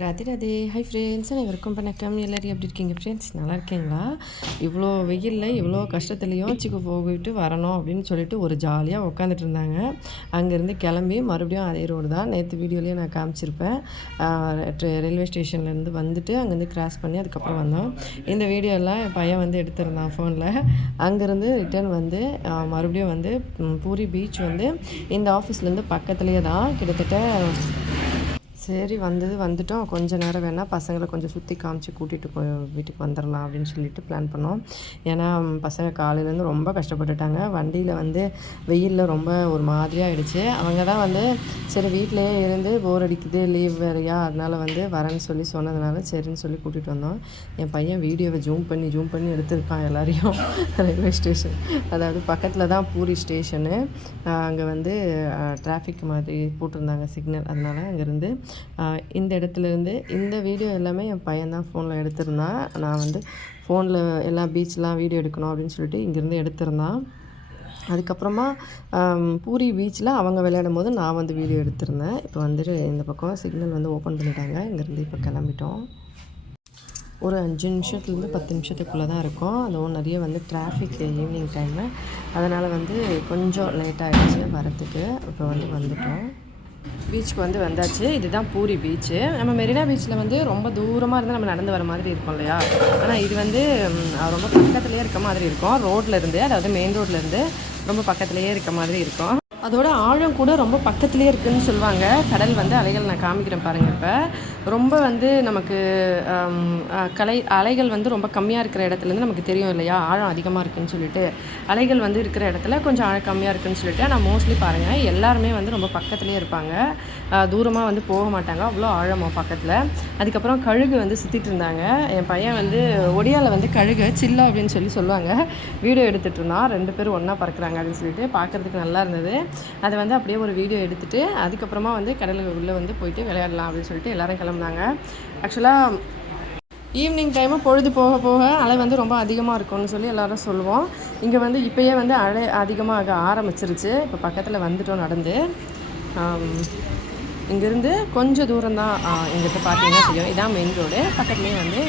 Radhe Radhe. Hi friends, அனைவருக்கும் வணக்கம். எல்லோரும் எப்படி இருக்கீங்க ஃப்ரெண்ட்ஸ்? நல்லா இருக்கீங்களா? இவ்வளோ வெயிலில் இவ்வளோ கஷ்டத்துலேயும் போயிட்டு வரணும் அப்படின்னு சொல்லிட்டு ஒரு ஜாலியாக உட்காந்துட்டு இருந்தாங்க. அங்கேருந்து கிளம்பி மறுபடியும் அதே ரோடு தான் நேற்று வீடியோலேயே நான் காமிச்சிருப்பேன். ரயில்வே ஸ்டேஷன்லேருந்து வந்துட்டு அங்கேருந்து கிராஸ் பண்ணி அதுக்கப்புறம் வந்தோம். இந்த வீடியோலாம் என் பையன் வந்து எடுத்திருந்தான் ஃபோனில். அங்கேருந்து ரிட்டர்ன் வந்து மறுபடியும் வந்து பூரி பீச் வந்து இந்த ஆஃபீஸ்லேருந்து பக்கத்துலேயே தான். கிட்டத்தட்ட சரி வந்துட்டோம். கொஞ்ச நேரம் வேணால் பசங்களை கொஞ்சம் சுற்றி காமிச்சு கூட்டிகிட்டு போய் வீட்டுக்கு வந்துடலாம் அப்படின்னு சொல்லிட்டு பிளான் பண்ணோம். ஏன்னா பசங்க காலையிலேருந்து ரொம்ப கஷ்டப்பட்டுட்டாங்க. வண்டியில் வந்து வெயிலில் ரொம்ப ஒரு மாதிரியாக ஆகிடுச்சு. அவங்க தான் வந்து சரி வீட்டிலையே இருந்து போர் அடிக்குது, லீவ் வேறையா, அதனால் வந்து வரேன்னு சொல்லி சொன்னதுனால சரின்னு சொல்லி கூட்டிகிட்டு வந்தோம். என் பையன் வீடியோவை ஜூம் பண்ணி எடுத்திருக்கான் எல்லாரையும். ரயில்வே ஸ்டேஷன், அதாவது பக்கத்தில் தான் பூரி ஸ்டேஷனு. அங்கே வந்து டிராஃபிக் மாதிரி போட்டிருந்தாங்க சிக்னல். அதனால் அங்கேருந்து இந்த இடத்துலேருந்து இந்த வீடியோ எல்லாமே என் பையன் தான் ஃபோனில் எடுத்திருந்தான். நான் வந்து ஃபோனில் எல்லா பீச்லாம் வீடியோ எடுக்கணும் அப்படின்னு சொல்லிட்டு இங்கேருந்து எடுத்திருந்தான். அதுக்கப்புறமா பூரி பீச்சில் அவங்க விளையாடும் போது நான் வந்து வீடியோ எடுத்திருந்தேன். இப்போ வந்துட்டு இந்த பக்கம் சிக்னல் வந்து ஓப்பன் பண்ணிட்டாங்க. இங்கேருந்து இப்போ கிளம்பிட்டோம். ஒரு 5 நிமிஷத்துலேருந்து 10 நிமிஷத்துக்குள்ளே தான் இருக்கும். அதுவும் நிறைய வந்து டிராஃபிக் ஈவினிங் டைமு. அதனால் வந்து கொஞ்சம் லேட்டாகிடுச்சு வரத்துக்கு. இப்போ வந்து வந்துட்டோம். பீச்சுக்கு வந்து வந்தாச்சு. இதுதான் பூரி பீச்சு. நம்ம மெரினா பீச்சில் வந்து ரொம்ப தூரமாக இருந்து நம்ம நடந்து வர மாதிரி இருக்கும் இல்லையா? ஆனால் இது வந்து ரொம்ப பக்கத்துலேயே இருக்க மாதிரி இருக்கும். ரோட்டில் இருந்து, அதாவது மெயின் ரோட்லேருந்து ரொம்ப பக்கத்துலேயே இருக்க மாதிரி இருக்கும். அதோட ஆழம் கூட ரொம்ப பக்கத்துலேயே இருக்குதுன்னு சொல்லுவாங்க. கடல் வந்து அலைகள் நான் காமிக்கிறேன் பாருங்கள். இப்போ ரொம்ப வந்து நமக்கு அலைகள் வந்து ரொம்ப கம்மியாக இருக்கிற இடத்துலேருந்து நமக்கு தெரியும் இல்லையா ஆழம் அதிகமாக இருக்குதுன்னு சொல்லிட்டு. அலைகள் வந்து இருக்கிற இடத்துல கொஞ்சம் ஆழம் கம்மியாக இருக்குதுன்னு சொல்லிட்டு. ஆனால் மோஸ்ட்லி பாருங்கள் எல்லாருமே வந்து ரொம்ப பக்கத்துலேயே இருப்பாங்க. தூரமாக வந்து போக மாட்டாங்க, அவ்வளோ ஆழமாக பக்கத்தில். அதுக்கப்புறம் கழுகு வந்து சுற்றிட்டு இருந்தாங்க. என் பையன் வந்து ஒடியாவில் வந்து கழுகு சில்லா அப்படின்னு சொல்லுவாங்க. வீடியோ எடுத்துகிட்டு இருந்தான். 2 பேரும் ஒன்றா பறக்குறாங்க அப்படின்னு சொல்லிட்டு பார்க்குறதுக்கு நல்லா இருந்தது. அதை வந்து அப்படியே ஒரு வீடியோ எடுத்துகிட்டு அதுக்கப்புறமா வந்து கடலுக்கு உள்ளே வந்து போயிட்டு விளையாடலாம் அப்படின்னு சொல்லிட்டு எல்லோரும் கிளம்புனாங்க. ஆக்சுவலாக ஈவினிங் டைமு பொழுது போக அலை வந்து ரொம்ப அதிகமாக இருக்கும்னு சொல்லி எல்லோரும் சொல்லுவோம். இங்கே வந்து இப்போயே வந்து அலை அதிகமாக ஆரம்பிச்சிருச்சு. இப்போ பக்கத்தில் வந்துட்டோம் நடந்து. இங்கேருந்து கொஞ்சம் தூரம் தான். இங்கிட்ட பார்த்தீங்கன்னா தெரியும், இதான் மெயின் ரோடு. பக்கத்துலேயே வந்து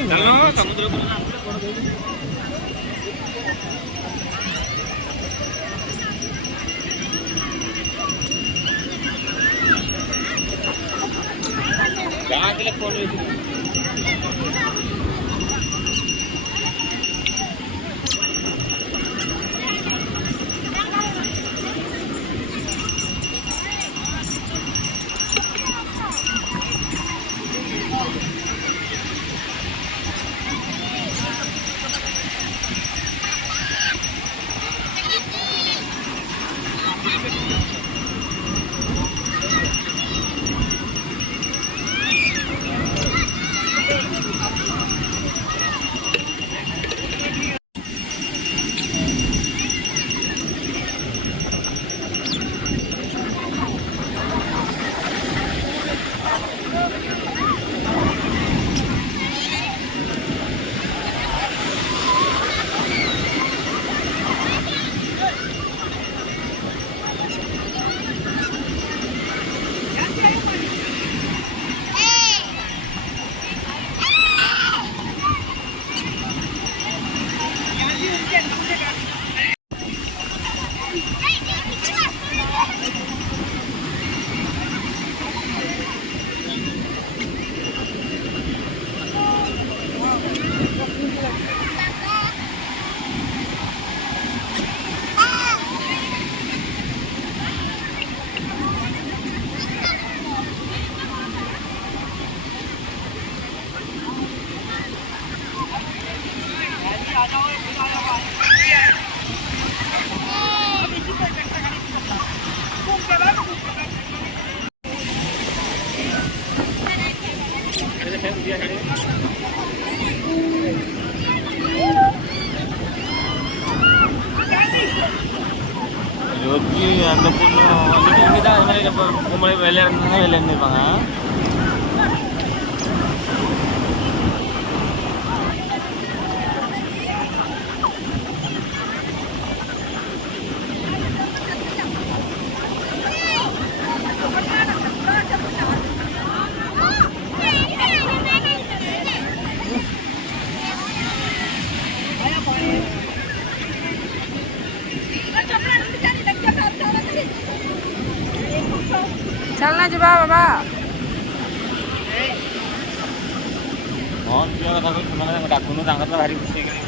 அந்த பொண்ணு வந்துட்டு இங்கே தான் அது மாதிரி பொம்பளை விளையாடுறதுனா விளையாண்டுருப்பாங்க. வா வா. डाकून सांगितलं भारी गोष्टी केली.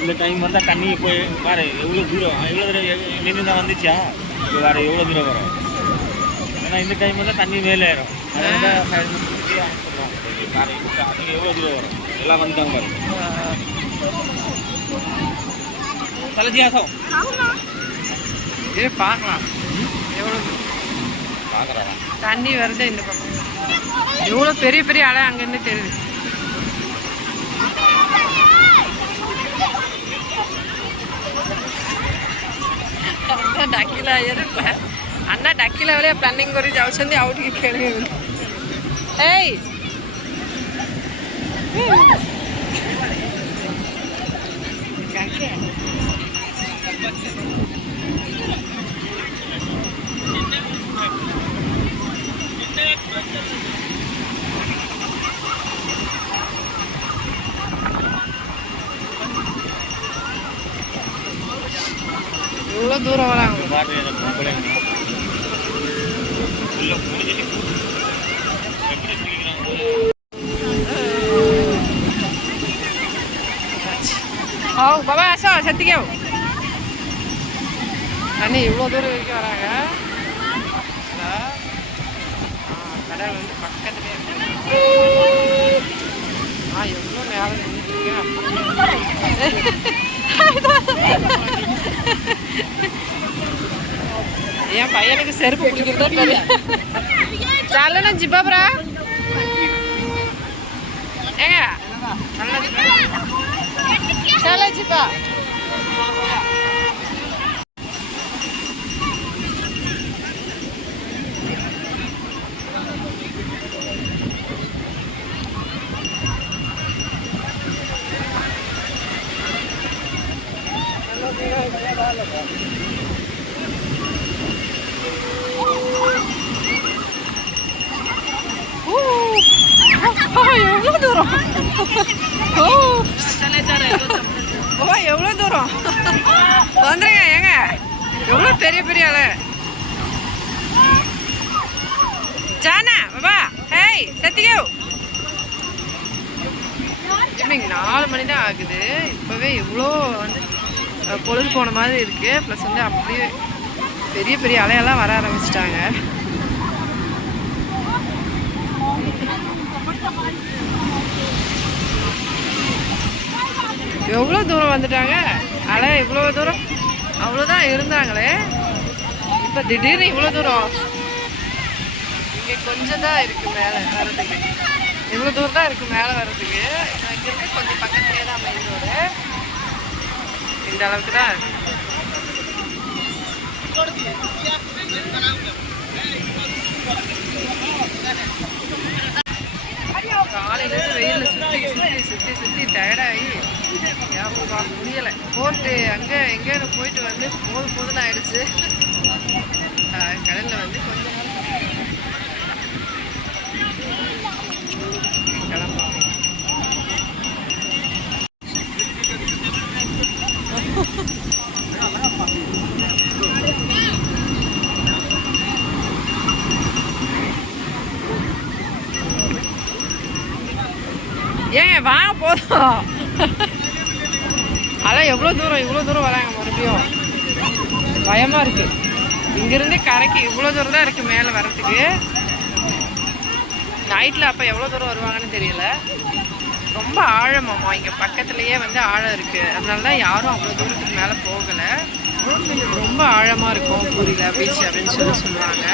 இந்த டைம் வந்தால் தண்ணி போய் வேறு எவ்வளோ தூரம் நின்று தான் வந்துச்சா இப்போ வேறு எவ்வளோ தூரம் வரும். ஏன்னா இந்த டைம் வந்தால் தண்ணி மேலே ஏறும். அதை வந்து அனுப்பிடுறோம். வேறு தண்ணி எவ்வளோ தூரம் வரும் எல்லாம் வந்துட்டாங்க பாரு. தலைஜியாசம் இது பார்க்கலாம் எவ்வளோ பார்க்குறாங்க தண்ணி வருது இந்த பக்கம். எவ்வளோ பெரிய பெரிய அலை அங்கேருந்து தெரியுது. ଡାକିଲା ଇଏରେ ଆନା ଡାକିଲା ଭଳିଆ ପ୍ଲାନିଂ କରି ଯାଉଛନ୍ତି ଆଉ ଟିକେ ଖେଳିବେ ବୋଲି। ଏଇ இவ்வளோ தூரம் வராங்க. ହଉ ବାବା ଆସ ସେତିକି ଆଉ அண்ணி இவ்வளோ தூரம் வரைக்கும் வராங்க. கடல் வந்து பக்கத்துலேயே இருக்கு. எவ்வளோ மேலே நின்றுருக்கேன். என் பையனுக்கு செருப்பு பிடிக்கிறதோ தெரியும். சாலனா ஜிப்பாப்ரா ஏங்க சால ஜிப்பா எவ்வளோ தூரம் எவ்வளோ தூரம் வந்துருங்க ஏங்க எவ்வளோ பெரிய பெரிய ஆளு ஜானா பாபா ஹேய் சத்தியோ இப்படி 4 மணி தான் ஆகுது. இப்போவே இவ்வளோ வந்து பொழுது போன மாதிரி இருக்குது. ப்ளஸ் வந்து அப்படியே பெரிய பெரிய அலையெல்லாம் வர ஆரம்பிச்சிட்டாங்க. எவ்வளோ தூரம் வந்துட்டாங்க. அலை இவ்வளோ தூரம் அவ்வளோதான் இருந்தாங்களே. இப்போ திடீர்னு இவ்வளோ தூரம். இங்கே கொஞ்சம் தான் இருக்குது மேலே வர்றதுக்கு. இவ்வளோ தூரம் தான் இருக்குது மேலே வர்றதுக்கு. இங்கேருந்து கொஞ்சம் பக்கத்துலேயே தான் மெயின் ரோடு. இந்த அளவுக்கு தான் காலையிலேருந்து வெயிலில் சுற்றி சுற்றி சுற்றி சுற்றி டயர்டாகி ஏப்பா முடியலை. போட்டு அங்கே எங்கேன்னு போயிட்டு வந்து போதுன்னு ஆயிடுச்சு. கடலில் வந்து கொஞ்சம் கிளம்பலாம். ஏங்க வாங்க போதும். அதான் எவ்வளோ தூரம் வராங்க மறுபடியும். பயமாக இருக்குது. இங்கேருந்து கரைக்கு இவ்வளோ தூரம் தான் இருக்குது மேலே வரத்துக்கு. நைட்டில் அப்போ எவ்வளோ தூரம் வருவாங்கன்னு தெரியல. ரொம்ப ஆழமாம்மா இங்கே பக்கத்துலேயே வந்து ஆழம் இருக்குது. அதனால தான் யாரும் அவ்வளோ தூரத்துக்கு மேலே போகலை. ரொம்ப ஆழமாக இருக்கும் பூரியில பீச் அப்படின்னு சொல்லுவாங்க.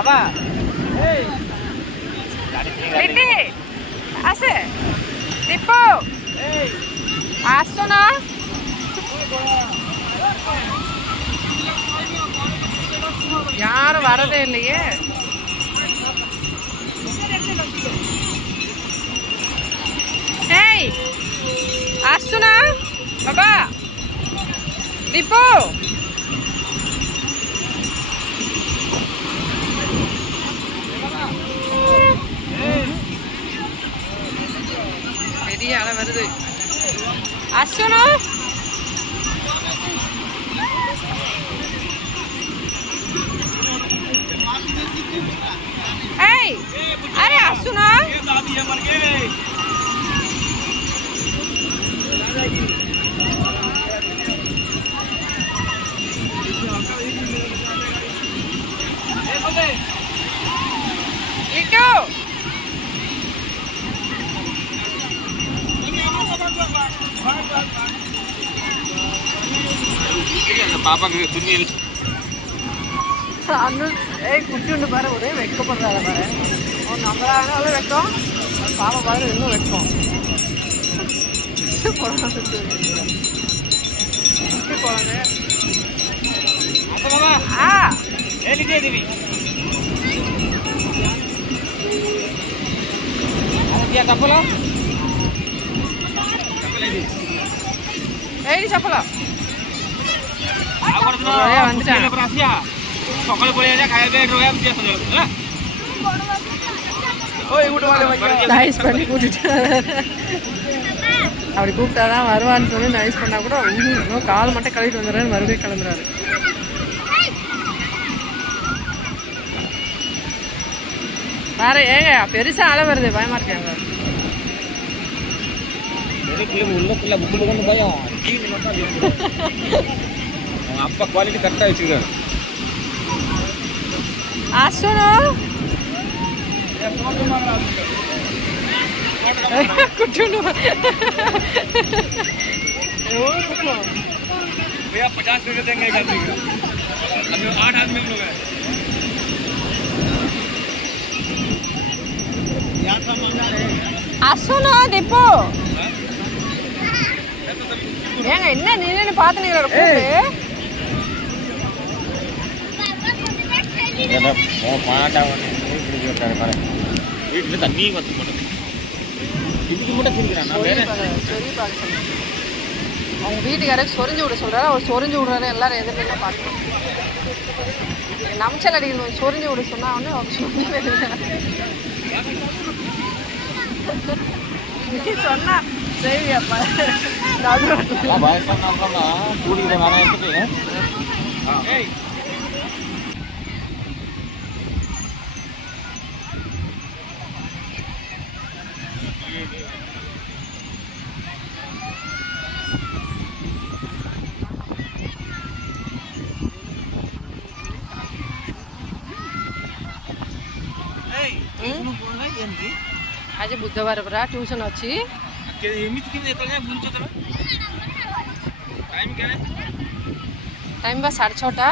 apa? Liti, ase, Tipo, Asuna. யாரும் வரதே இல்லையே. Hey, Asuna, Baba, Tipo. பெரிய அலை வருது. அசுனு ஏய் அரே அசுனா Itu பாப்பாக்கு துணி அண்ணு குட்டி ஒன்று பாரு ஒரே வெட்கப்படுறாத பாரு அவன் நம்மளாலும் வெட்கம் பாப்பா பாரு இன்னும் வெட்கம் குழந்தை देवी क्या चप्पल चप्पल सकाल पड़े खाया அப்படி கூப்பிட்டா தான் வருவான்னு சொல்லி நைஸ் பண்ணால் கூட இன்னும் கால் மட்டும் கழுவிட்டு வந்துடுறாரு மறுபடியும் கிளம்புறாரு வேற ஏங்க பெருசா அலை வருது பயமா இருக்காங்க பயம் அப்பா குவாலிட்டி கரெக்டா வச்சிருக்காரு அசுனோ कुछ भैया 50 रुपये देंगे एक आदमी का अभी 8 आदमी लोग हैं அசுனோ திப்போ ஏங்க என்ன நின்னு பாத்துனீங்க பாட்டா வீட்டுல தண்ணி வந்து மட்டும் இதுக்கு மட்டும் சிரிக்கிறான் அவங்க வீட்டுக்காரருக்கு சொரிஞ்சு விட சொல்றாரு அவர் சொரிஞ்சு விடுறாரு எல்லாரும் எதிர்த்து பார்க்கணும் நம்ச்சல் அடிக்கணும் சொரிஞ்சு விட சொன்னா வந்து அவர் சொல்லி சொன்னா சரியாப்பா आज बुधवार परा ट्यूशन अच्छी टाइम बा 6:30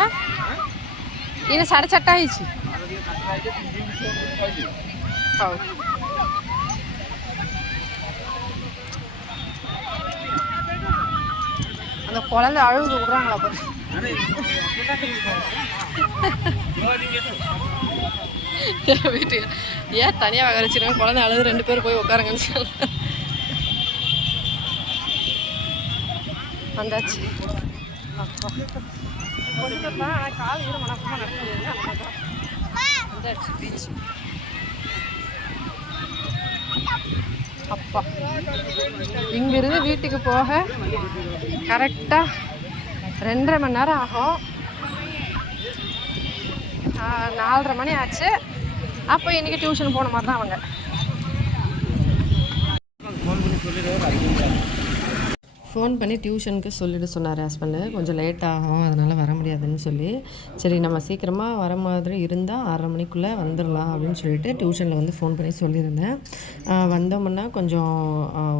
इन 4:30 அந்த குழந்தை அழுது விடுறாங்களா பாரு வீட்டு ஏன் தனியாக வச்சிருக்கேன் குழந்தை அழுது 2 பேர் போய் உட்காருங்கன்னு சொல்ல வந்தாச்சு கால் ஈரம் மனப்பமா நடக்க முடியாது வந்தாச்சு பீச் அப்பா இங்கிருந்து வீட்டுக்கு போக கரெக்டாக 2.5 மணி நேரம் ஆகும் 4:30 மணி ஆச்சு அப்போ இன்றைக்கி டியூஷன் போன மாதிரி தான் அவங்க ஃபோன் பண்ணி டியூஷனுக்கு சொல்லிட்டு சொன்னார் ஹஸ்பண்டு கொஞ்சம் லேட் ஆகும் அதனால் வர முடியாதுன்னு சொல்லி சரி நம்ம சீக்கிரமாக வர மாதிரி இருந்தால் 6:30 மணிக்குள்ளே வந்துடலாம் அப்படின்னு சொல்லிட்டு டியூஷனில் வந்து ஃபோன் பண்ணி சொல்லியிருந்தேன் வந்தோம்னா கொஞ்சம்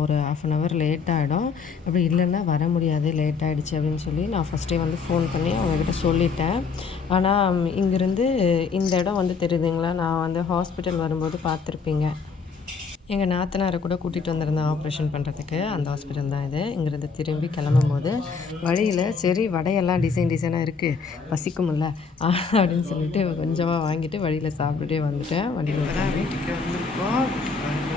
ஒரு 1/2 hour லேட் ஆகிடும் அப்படி இல்லைன்னா வர முடியாது லேட் ஆகிடுச்சு அப்படின்னு சொல்லி நான் ஃபஸ்ட்டே வந்து ஃபோன் பண்ணி அவங்கக்கிட்ட சொல்லிட்டேன் ஆனால் இங்கேருந்து இந்த இடம் வந்து தெரியுதுங்களா நான் வந்து ஹாஸ்பிட்டல் வரும்போது பார்த்துருப்பீங்க எங்கள் நாத்தனாரை கூட கூட்டிகிட்டு வந்திருந்தேன் ஆப்ரேஷன் பண்ணுறதுக்கு அந்த ஹாஸ்பிட்டல் தான் இது இங்கேருந்து திரும்பி கிளம்பும் போது வழியில் சரி வடையெல்லாம் டிசைனாக இருக்குது பசிக்கும்ல அப்படின்னு சொல்லிட்டு கொஞ்சமாக வாங்கிட்டு வழியில் சாப்பிட்டுட்டே வந்துட்டேன் வண்டியில் தான் வீட்டுக்கு வந்திருக்கோம்